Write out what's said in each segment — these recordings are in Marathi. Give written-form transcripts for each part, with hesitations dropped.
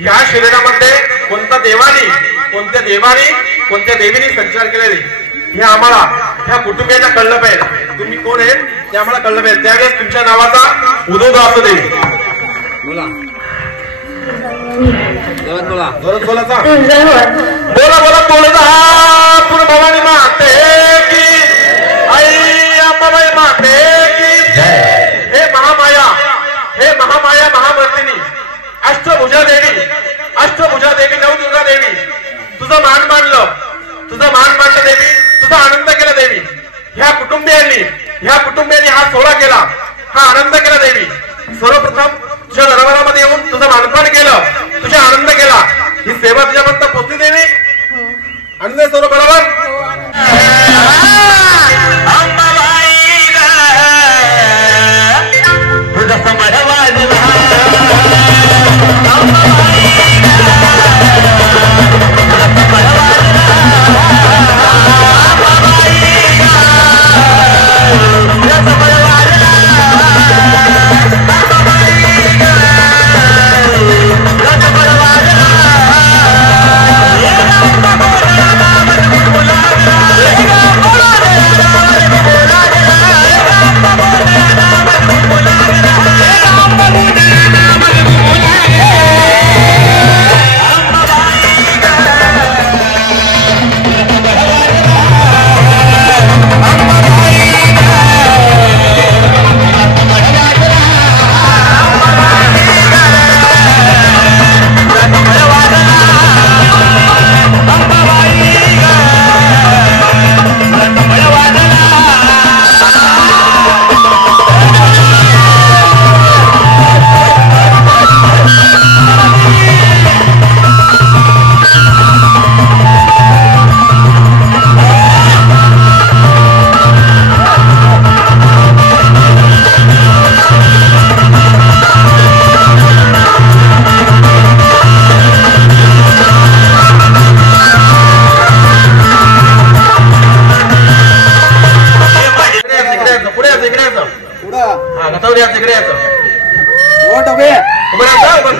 या शरीरामध्ये कोणत्या देवानी कोणत्या देवीने संचार केलेले हे आम्हाला ह्या कुटुंबियांना कळलं पाहिजे। तुम्ही कोण आहेत ते आम्हाला कळलं पाहिजे। त्यावेळेस तुमच्या नावाचा उदो असू दे। बोला बोला बोला बोला बोला तुळजापूर भवानी माते की आई अंबाबाई माते की हे महामाया महामर्दिनी अष्टभुजा देवी नवदुर्गा देवी तुझा मान मानलं देवी, तुझा आनंद केला देवी। ह्या कुटुंबियांनी हा सोहळा केला, हा आनंद केला देवी। सर्वप्रथम तुझ्या दरबारामध्ये येऊन तुझं मानपान केलं, तुझा आनंद केला। ही सेवा तुझ्यापर्यंत पोहोचली देवी। आनंद सर्व बरोबर Bye.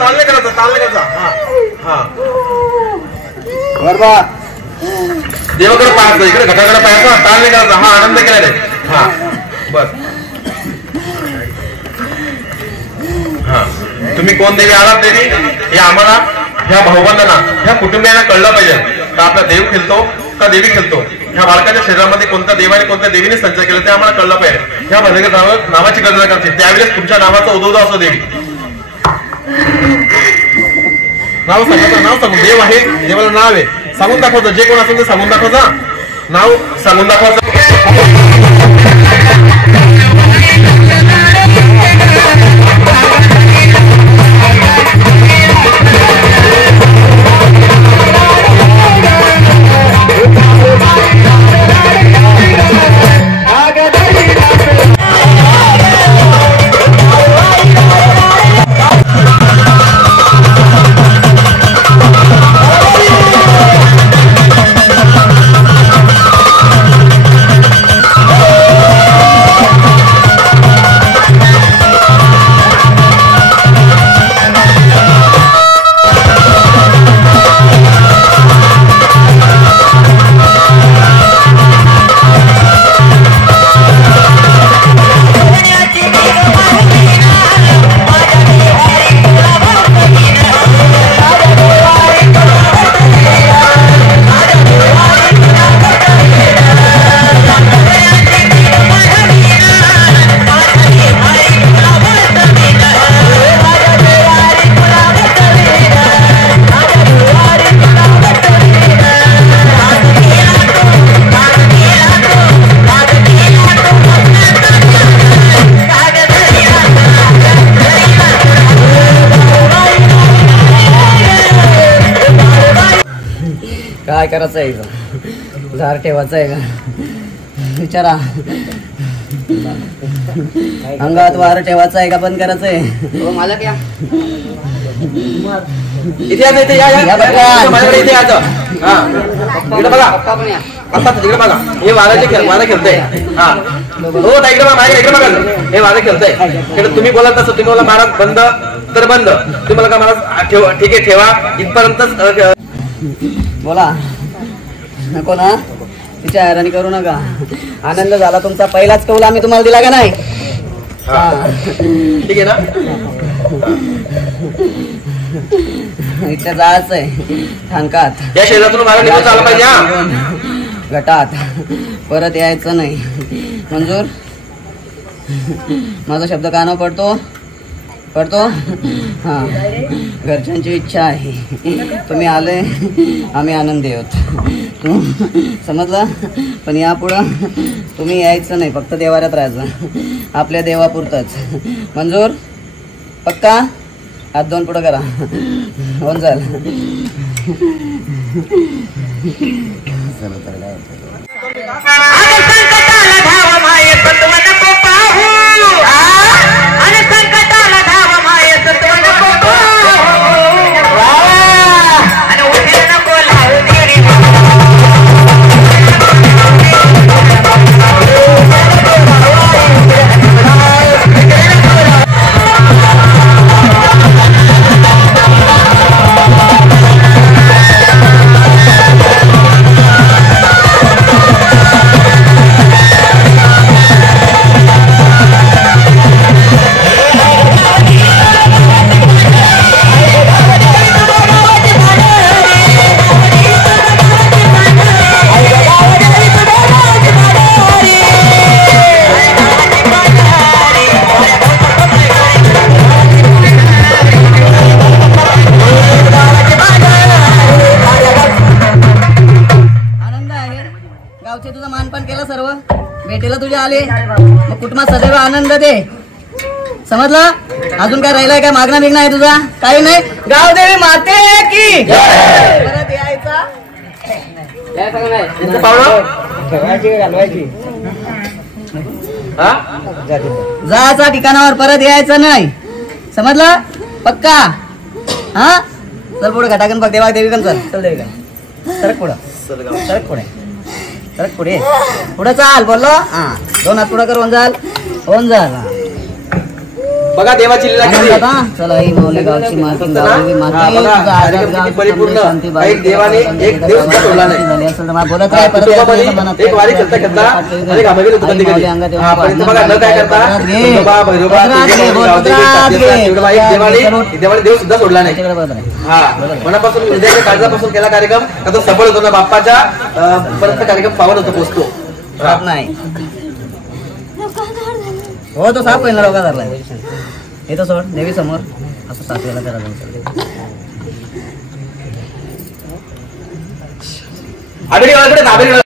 ताल करायचा. हा बरोबर देवाकडे पाहायचं, इकडे घटाकडे पाहायचं, ताल नाही करायचा. हा आनंद केला रे. हा बस. हा तुम्ही कोण देवी आलात देवी हे आम्हाला ह्या भाऊबंधांना ह्या कुटुंबियांना कळलं पाहिजे का आपला देव खेळतो का देवी खेळतो. ह्या बालकाच्या शरीरामध्ये कोणता देव आणि कोणत्या देवीने संचार केला ते आम्हाला कळलं पाहिजे. ह्या भजनावर नावाची गणना करायची, त्यावेळेस तुमच्या नावाचा उदोदा असो देवी. नाव सांगायचं, नाव सांगून देव आहे, देवाला नाव आहे सांगून दाखवायचं. जे कोण असेल ते सांगून दाखवायचं, नाव सांगून दाखवायचं. काय करायचं आहे का? झार ठेवायचं आहे का? विचारा. अंगात वार ठेवायचं आहे का बंद करायचं आहे? मला क्या इथे बघा, आता तिकडे बघा, हे वारा खेळतंय. हा हो इकडे बघा, इकडे बघा, हे वारा खेळतंय. तुम्ही बोलत तसं तुम्ही मला महाराज बंद तर बंद, तुम्हाला का महाराज ठेवा, ठीक आहे ठेवा इथपर्यंतच. बोला नको ना, तिच्या हैराणी करू नका. आनंद झाला तुमचा. पहिलाच कौल आम्ही तुम्हाला दिला का नाही? ठीक आहे ना. इथं जायचं आहे ठाणकात. या शरीरातून मला निघून चालला पाहिजे. गटात परत यायचं नाही. मंजूर? माझा शब्द कानावर पडतो? हा. घरच्यांची इच्छा आहे, तुम्ही आले आम्ही आनंदी आहोत. तू समजला? पण यापुढं तुम्ही यायचं नाही, फक्त देवाऱ्यात राहायचं आपल्या देवापुरतच. मंजूर? पक्का? हात दोन पुढं करा. होऊन जाल. तुझं मानपान केलं, सर्व भेटेला तुझे आले, मग कुटुंबात सदैव आनंद दे. समजलं? अजून काय राहिलाय? काय मागणं बिगणं आहे तुझा? काही नाही. गावदेवी माते की परत यायचा जायचा ठिकाणावर परत यायचं नाही. समजलं? पक्का? हा चल पुढे घटाकन बघ. देवा देवी पण चल. चल देवी सरक पुढं, सरक पुढे, सरक पुढे, पुढे चाल. बोललो? हा दोन हात पुढं कर. होऊन जाल, होऊन जाल. बघा देवाची लीला किती आहे. चला ही माऊली गावची माती गावची माती हा, बघा, तुझा आजाद कार्यक्रम गाव, किती परिपूर्ण. शांती बाई, एक देवाने एक देव सुद्धा सोडला नाही. झाली असेल तर मला बोलत राहा, परत कुटुंबामध्ये यायचं मनात. एक वारी करता करता आणि घामाघूम होतं कधी कधी. हा, पण इथं बघा न काय करता खंडोबा, भैरोबा, तुळजाभवानी, गावदेवी, सातेश्वर, एवढा एक देवाने देव सुद्धा सोडला नाही. त्याच्याकडे बघत नाही. हा, मनापासून हृदयाच्या काळजापासून केला कार्यक्रम का तो सफळ होतो ना बाप्पाच्या परत कार्यक्रम पावन होतो पोचतो. राहत नाही हो तो साप पहिला डोका धरलाय इथं सोड देवी समोर असं सातव्याला त्याला जाऊन आबेडी